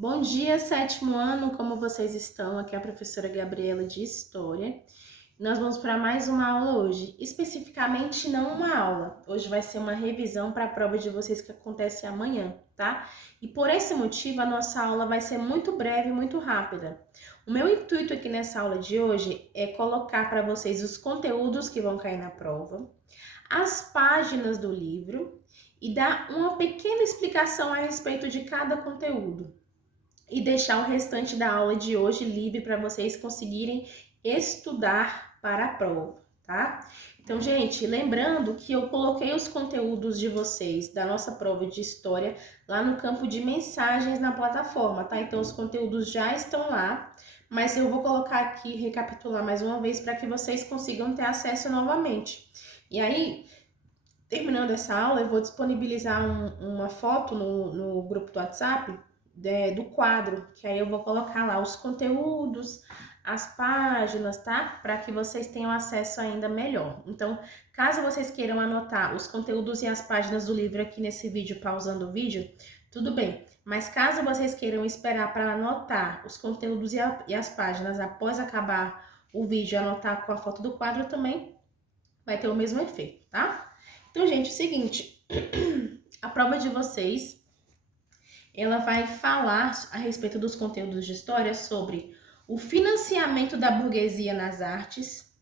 Bom dia, sétimo ano, como vocês estão? Aqui é a professora Gabriela de História. Nós vamos para mais uma aula hoje. Especificamente, não uma aula. Hoje vai ser uma revisão para a prova de vocês que acontece amanhã, tá? E por esse motivo, a nossa aula vai ser muito breve e muito rápida. O meu intuito aqui nessa aula de hoje é colocar para vocês os conteúdos que vão cair na prova, as páginas do livro e dar uma pequena explicação a respeito de cada conteúdo e deixar o restante da aula de hoje livre para vocês conseguirem estudar para a prova, tá? Então, gente, lembrando que eu coloquei os conteúdos de vocês da nossa prova de história lá no campo de mensagens na plataforma, tá? Então, os conteúdos já estão lá, mas eu vou colocar aqui, recapitular mais uma vez para que vocês consigam ter acesso novamente. E aí, terminando essa aula, eu vou disponibilizar uma foto no grupo do WhatsApp do quadro, que aí eu vou colocar lá os conteúdos, as páginas, tá? Para que vocês tenham acesso ainda melhor. Então, caso vocês queiram anotar os conteúdos e as páginas do livro aqui nesse vídeo, pausando o vídeo, tudo bem. Mas caso vocês queiram esperar para anotar os conteúdos e as páginas após acabar o vídeo e anotar com a foto do quadro também, vai ter o mesmo efeito, tá? Então, gente, é o seguinte, a prova de vocês, ela vai falar a respeito dos conteúdos de história sobre o financiamento da burguesia nas artes,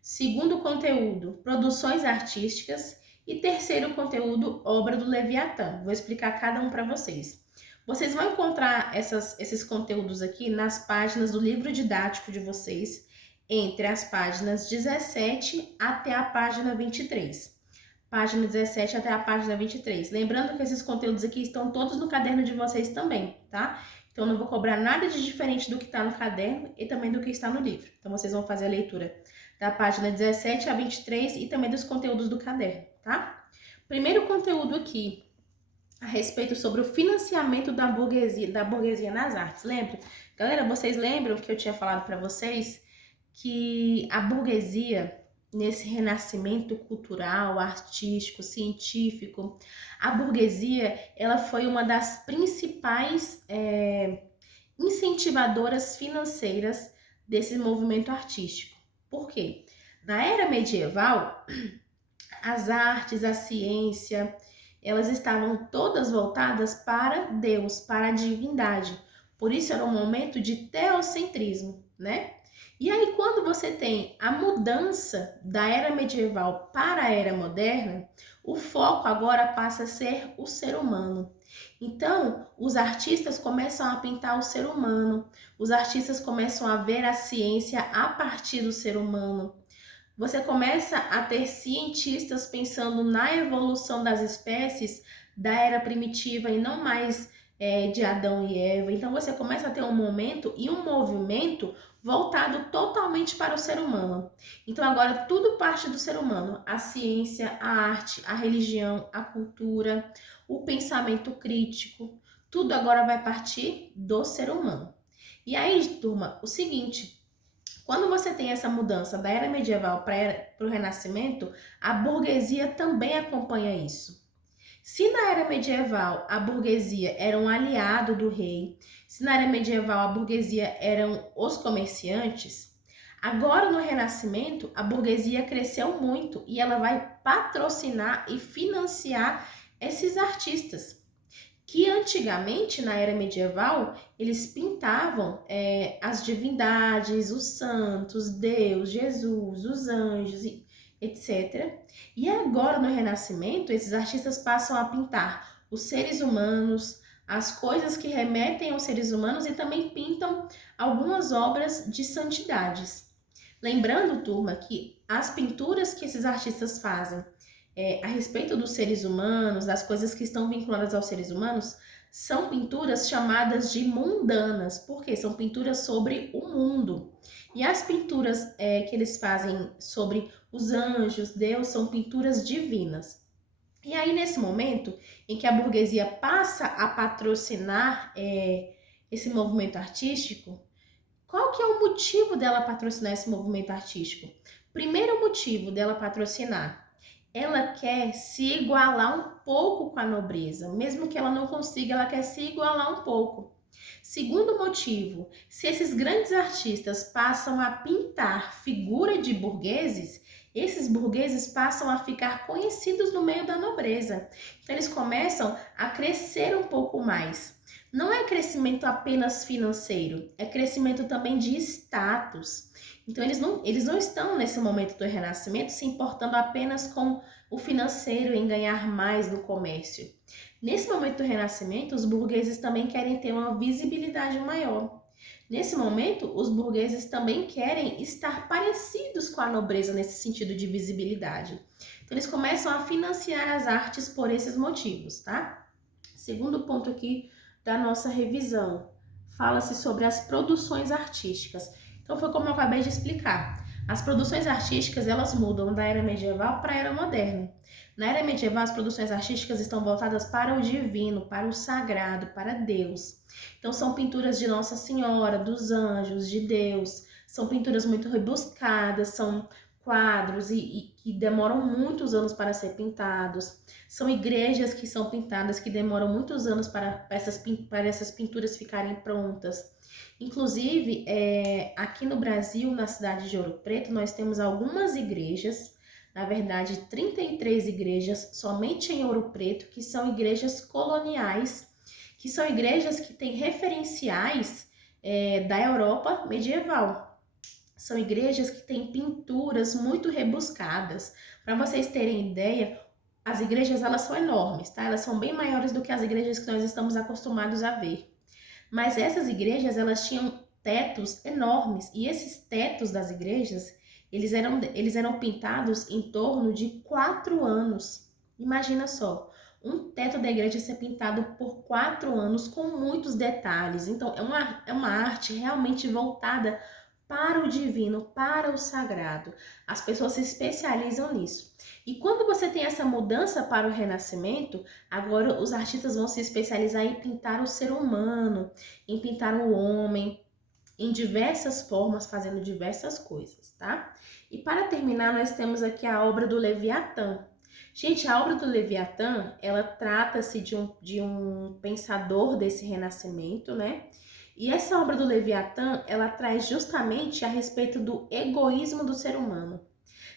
segundo conteúdo, produções artísticas e terceiro conteúdo, obra do Leviatã. Vou explicar cada um para vocês. Vocês vão encontrar esses conteúdos aqui nas páginas do livro didático de vocês, entre as páginas 17 até a página 23. Página 17 até a página 23. Lembrando que esses conteúdos aqui estão todos no caderno de vocês também, tá? Então, não vou cobrar nada de diferente do que está no caderno e também do que está no livro. Então, vocês vão fazer a leitura da página 17 a 23 e também dos conteúdos do caderno, tá? Primeiro conteúdo aqui, a respeito sobre o financiamento da burguesia nas artes. Lembra? Galera, vocês lembram que eu tinha falado para vocês que a burguesia, nesse renascimento cultural, artístico, científico, a burguesia, ela foi uma das principais incentivadoras financeiras desse movimento artístico. Por quê? Na era medieval, as artes, a ciência, elas estavam todas voltadas para Deus, para a divindade. Por isso era um momento de teocentrismo, né? E aí, quando você tem a mudança da era medieval para a era moderna, o foco agora passa a ser o ser humano. Então, os artistas começam a pintar o ser humano, os artistas começam a ver a ciência a partir do ser humano. Você começa a ter cientistas pensando na evolução das espécies da era primitiva e não mais de Adão e Eva. Então você começa a ter um momento e um movimento voltado totalmente para o ser humano. Então agora tudo parte do ser humano: a ciência, a arte, a religião, a cultura, o pensamento crítico. Tudo agora vai partir do ser humano. E aí, turma, o seguinte: quando você tem essa mudança da era medieval para o Renascimento, a burguesia também acompanha isso. Se na era medieval a burguesia era um aliado do rei, se na era medieval a burguesia eram os comerciantes, agora no Renascimento a burguesia cresceu muito e ela vai patrocinar e financiar esses artistas que antigamente, na era medieval, eles pintavam as divindades, os santos, Deus, Jesus, os anjos, etc. E agora, no Renascimento, esses artistas passam a pintar os seres humanos, as coisas que remetem aos seres humanos e também pintam algumas obras de santidades. Lembrando, turma, que as pinturas que esses artistas fazem a respeito dos seres humanos, das coisas que estão vinculadas aos seres humanos, são pinturas chamadas de mundanas, porque são pinturas sobre o mundo. E as pinturas que eles fazem sobre os anjos, Deus, são pinturas divinas. E aí, nesse momento em que a burguesia passa a patrocinar esse movimento artístico, qual que é o motivo dela patrocinar esse movimento artístico? Primeiro motivo dela patrocinar: ela quer se igualar um pouco com a nobreza. Mesmo que ela não consiga, ela quer se igualar um pouco. Segundo motivo, se esses grandes artistas passam a pintar figura de burgueses, esses burgueses passam a ficar conhecidos no meio da nobreza. Então eles começam a crescer um pouco mais. Não é crescimento apenas financeiro, é crescimento também de status. Então eles não estão nesse momento do Renascimento se importando apenas com o financeiro, em ganhar mais no comércio. Nesse momento do Renascimento, os burgueses também querem ter uma visibilidade maior. Nesse momento, os burgueses também querem estar parecidos com a nobreza nesse sentido de visibilidade. Então, eles começam a financiar as artes por esses motivos, tá? Segundo ponto aqui da nossa revisão, fala-se sobre as produções artísticas. Então, foi como eu acabei de explicar. As produções artísticas, elas mudam da era medieval para a era moderna. Na era medieval, as produções artísticas estão voltadas para o divino, para o sagrado, para Deus. Então, são pinturas de Nossa Senhora, dos anjos, de Deus. São pinturas muito rebuscadas, são quadros que demoram muitos anos para ser pintados. São igrejas que são pintadas que demoram muitos anos para essas pinturas ficarem prontas. Inclusive, aqui no Brasil, na cidade de Ouro Preto, nós temos algumas igrejas, na verdade 33 igrejas somente em Ouro Preto, que são igrejas coloniais, que são igrejas que têm referenciais da Europa medieval. São igrejas que têm pinturas muito rebuscadas. Para vocês terem ideia, as igrejas elas são enormes, tá? Elas são bem maiores do que as igrejas que nós estamos acostumados a ver. Mas essas igrejas, elas tinham tetos enormes, e esses tetos das igrejas, eles eram pintados em torno de 4 anos. Imagina só, um teto da igreja ser pintado por 4 anos com muitos detalhes. Então, é uma arte realmente voltada para o divino, para o sagrado. As pessoas se especializam nisso. E quando você tem essa mudança para o Renascimento, agora os artistas vão se especializar em pintar o ser humano, em pintar o homem, em diversas formas, fazendo diversas coisas, tá? E para terminar, nós temos aqui a obra do Leviatã. Gente, a obra do Leviatã, ela trata-se de um pensador desse Renascimento, né? E essa obra do Leviatã, ela traz justamente a respeito do egoísmo do ser humano.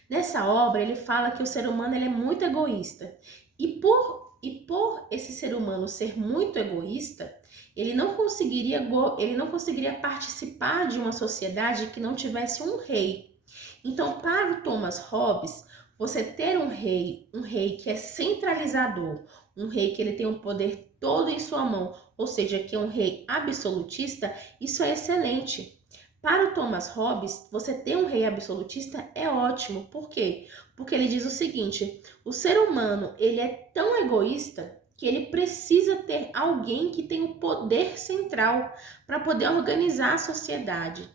Nessa obra, ele fala que o ser humano ele é muito egoísta. E por esse ser humano ser muito egoísta, ele não conseguiria participar de uma sociedade que não tivesse um rei. Então, para o Thomas Hobbes, você ter um rei que é centralizador, um rei que ele tem o poder todo em sua mão, ou seja, que é um rei absolutista, isso é excelente. Para o Thomas Hobbes, você ter um rei absolutista é ótimo. Por quê? Porque ele diz o seguinte: o ser humano ele é tão egoísta que ele precisa ter alguém que tem o poder central para poder organizar a sociedade.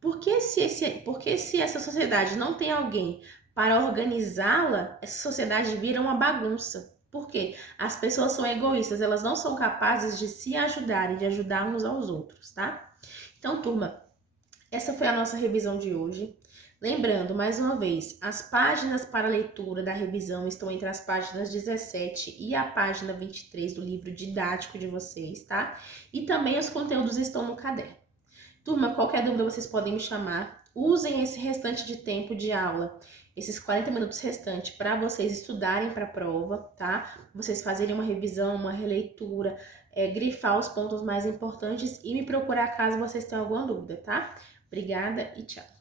Porque se essa sociedade não tem alguém para organizá-la, essa sociedade vira uma bagunça. Por quê? As pessoas são egoístas, elas não são capazes de se ajudarem, de ajudar uns aos outros, tá? Então, turma, essa foi a nossa revisão de hoje. Lembrando, mais uma vez, as páginas para leitura da revisão estão entre as páginas 17 e a página 23 do livro didático de vocês, tá? E também os conteúdos estão no caderno. Turma, qualquer dúvida vocês podem me chamar. Usem esse restante de tempo de aula, esses 40 minutos restantes, para vocês estudarem para a prova, tá? Vocês fazerem uma revisão, uma releitura, grifar os pontos mais importantes e me procurar caso vocês tenham alguma dúvida, tá? Obrigada e tchau!